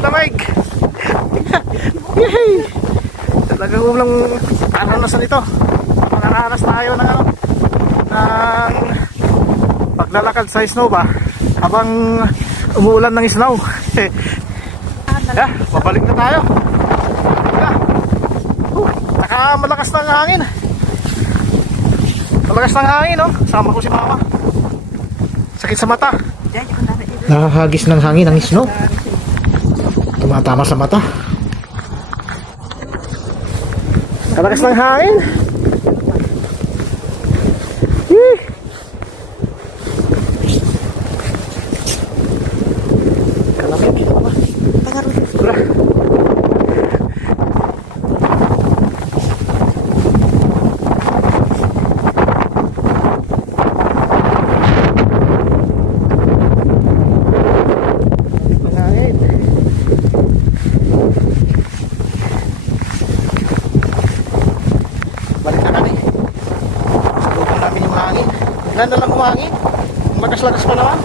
Lamig. Yay! Talagang ulang karanasan ito. Makaranas tayo ng ano, ng paglalakad sa snow ba habang umuulan ng snow. Pabalik na tayo. Saka malakas ng hangin. Malakas ng hangin, no? Sama ko si mama. Sakit sa mata. Nakahagis ng hangin ang snow. Tumatama sa mata. Malakas ng hangin. Kalamig. Wala. Balik na kami. Salubong namin yung hangin. Ilan na lang humangin. Lakas-lakas pa naman.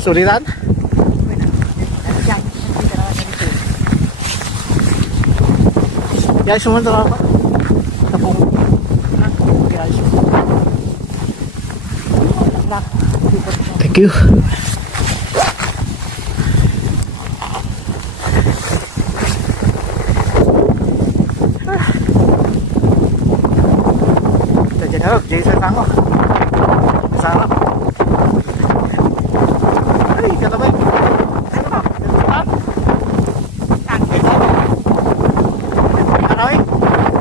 Sulitan? Guys, sumunod ako. Tapong. Guys. Thank you. Diyan ako, Jason Tango. Sarap. Ay, kalamay. Ano ba? Aray.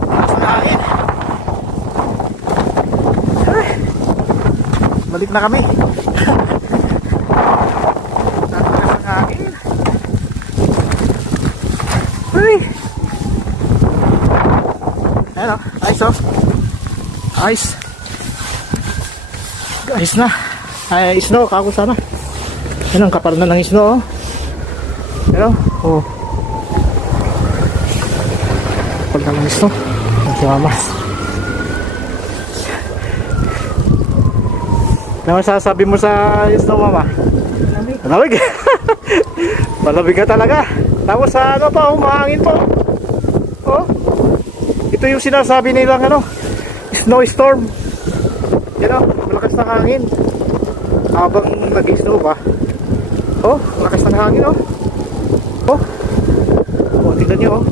Masangangin. Balik na kami. Masangangin. Ay. Ayan o, ice o. Ice. Ice na. Ay, snow, kako sana. Yan ang kapal na ng snow. Pero, oh. Kapal na ng snow. Nagsamas. Ano masasabi mo sa snow, mama? Malamig. Malamig. Malamig ka talaga. Tapos sa ano pa, humahangin po. Oh. Ito yung sinasabi nilang ano, snowstorm. Yan o, malakas na hangin. Habang nag-snow ba? Oh, malakas ng hangin oh. Oh. Oh, tingnan niyo oh.